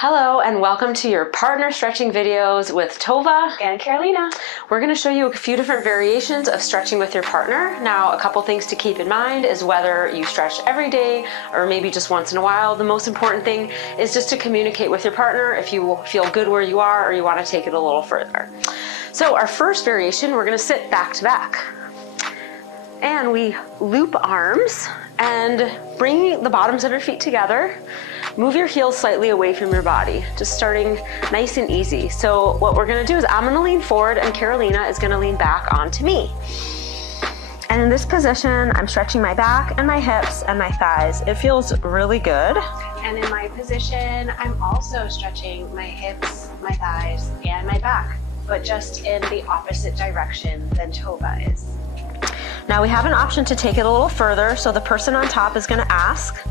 Hello and welcome to your partner stretching videos with Tova and Carolina. We're going to show you a few different variations of stretching with your partner. Now, a couple things to keep in mind is whether you stretch every day or maybe just once in a while. The most important thing is just to communicate with your partner if you feel good where you are or you want to take it a little further. So our first variation, we're going to sit back to back. And we loop arms and bring the bottoms of your feet together. Move your heels slightly away from your body, just starting nice and easy. So what we're gonna do is I'm gonna lean forward and Carolina is gonna lean back onto me. And in this position, I'm stretching my back and my hips and my thighs. It feels really good. And in my position, I'm also stretching my hips, my thighs, and my back, but just in the opposite direction than Tova is. Now we have an option to take it a little further, so the person on top is gonna ask,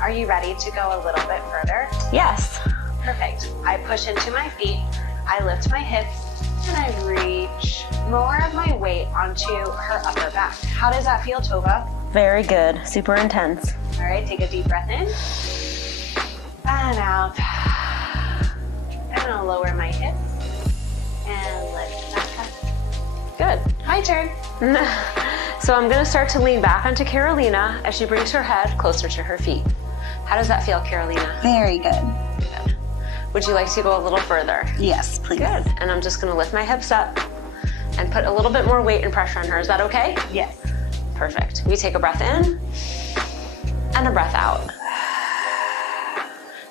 are you ready to go a little bit further? Yes. Perfect. I push into my feet, I lift my hips, and I reach more of my weight onto her upper back. How does that feel, Tova? Very good, super intense. All right, take a deep breath in, and out. I'm gonna lower my hips, and lift back up. Good. My turn. So I'm gonna start to lean back onto Carolina as she brings her head closer to her feet. How does that feel, Carolina? Very good. Good. Would you like to go a little further? Yes, please. Good. And I'm just gonna lift my hips up and put a little bit more weight and pressure on her. Is that okay? Yes. Perfect. We take a breath in and a breath out.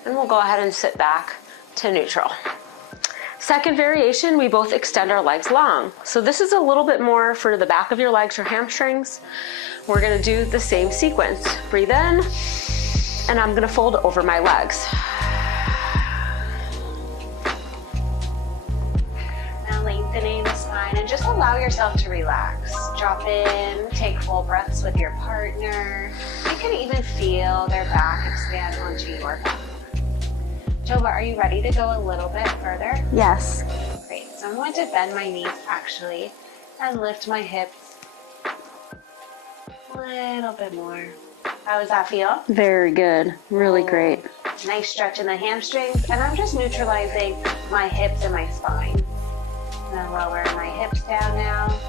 And we'll go ahead and sit back to neutral. Second variation, we both extend our legs long. So this is a little bit more for the back of your legs or hamstrings. We're gonna do the same sequence. Breathe in, and I'm gonna fold over my legs. Now lengthening the spine and just allow yourself to relax. Drop in, take full breaths with your partner. You can even feel their back expand onto your back. Tova, are you ready to go a little bit further? Yes. Great. So I'm going to bend my knees actually and lift my hips a little bit more. How does that feel? Very good. Really great. Nice stretch in the hamstrings, and I'm just neutralizing my hips and my spine. And then lower my hips down now.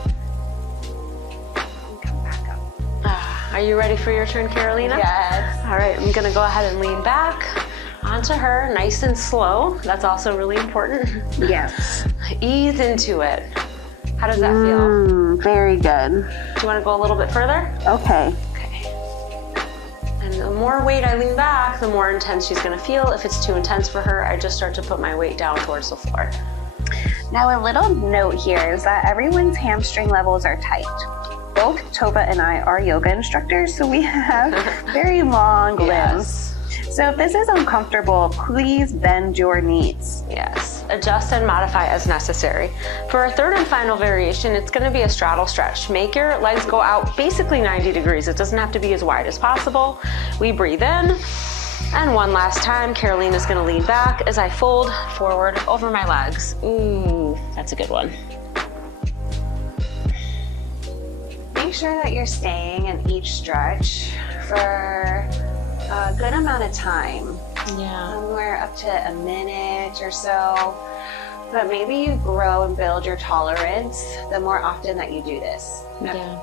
And come back up. Are you ready for your turn, Carolina? Yes. All right, I'm gonna go ahead and lean back onto her, nice and slow. That's also really important. Yes. Ease into it. How does that feel? Very good. Do you want to go a little bit further? Okay. Okay. And the more weight I lean back, the more intense she's going to feel. If it's too intense for her, I just start to put my weight down towards the floor. Now a little note here is that everyone's hamstring levels are tight. Both Tova and I are yoga instructors, so we have very long limbs. Yes. So if this is uncomfortable, please bend your knees. Yes, adjust and modify as necessary. For our third and final variation, it's going to be a straddle stretch. Make your legs go out basically 90 degrees. It doesn't have to be as wide as possible. We breathe in, and one last time, Carolina's going to lean back as I fold forward over my legs. Ooh, that's a good one. Make sure that you're staying in each stretch for a good amount of time. Yeah. Somewhere up to a minute or so. But maybe you grow and build your tolerance the more often that you do this. Yeah.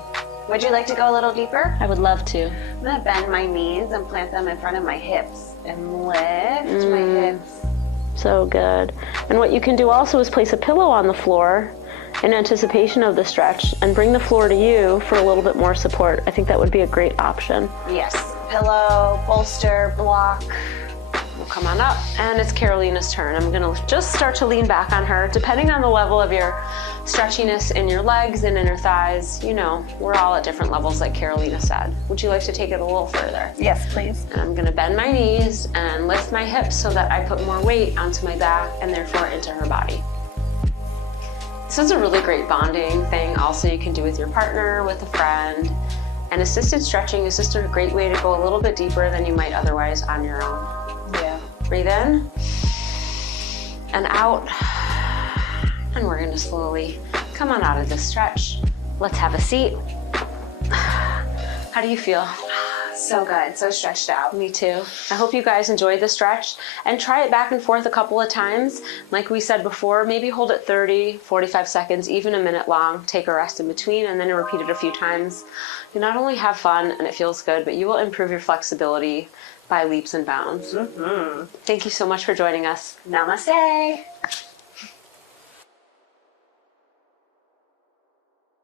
Would you like to go a little deeper? I would love to. I'm gonna bend my knees and plant them in front of my hips and lift my hips. So good. And what you can do also is place a pillow on the floor in anticipation of the stretch and bring the floor to you for a little bit more support. I think that would be a great option. Yes. Pillow, bolster, block. We'll come on up, and it's Carolina's turn. I'm gonna just start to lean back on her. Depending on the level of your stretchiness in your legs and in your thighs, you know, we're all at different levels like Carolina said. Would you like to take it a little further? Yes, please. And I'm gonna bend my knees and lift my hips so that I put more weight onto my back and therefore into her body. This is a really great bonding thing also you can do with your partner, with a friend. And assisted stretching is just a great way to go a little bit deeper than you might otherwise on your own. Yeah. Breathe in and out. And we're gonna slowly come on out of this stretch. Let's have a seat. How do you feel? so good, so stretched out. Me too. I hope you guys enjoyed the stretch and try it back and forth a couple of times. Like we said before, maybe hold it 30, 45 seconds, even a minute long. Take a rest in between and then repeat it a few times. You not only have fun and it feels good, but you will improve your flexibility by leaps and bounds. Thank you so much for joining us. Namaste.